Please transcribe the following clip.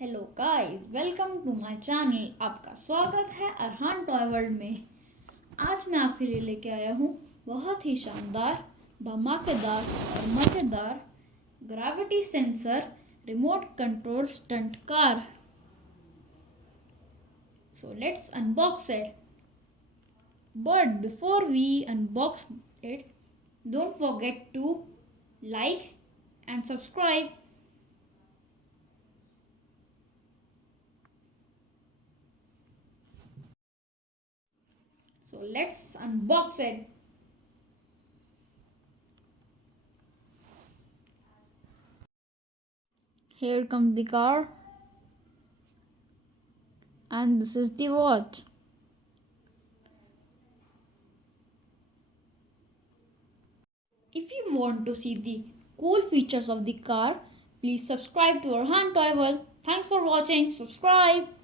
Hello guys, welcome to my channel. आपका स्वागत है अरहान टॉय वर्ल्ड में। आज मैं आपके लिए लेके आया हूँ बहुत ही शानदार, धमाकेदार और मज़ेदार gravity sensor remote control stunt car. So let's unbox it. But before we unbox it, don't forget to like and subscribe. So let's unbox it. Here comes the car, and this is the watch. If you want to see the cool features of the car, please subscribe to our Han Toy World. Thanks for watching. Subscribe.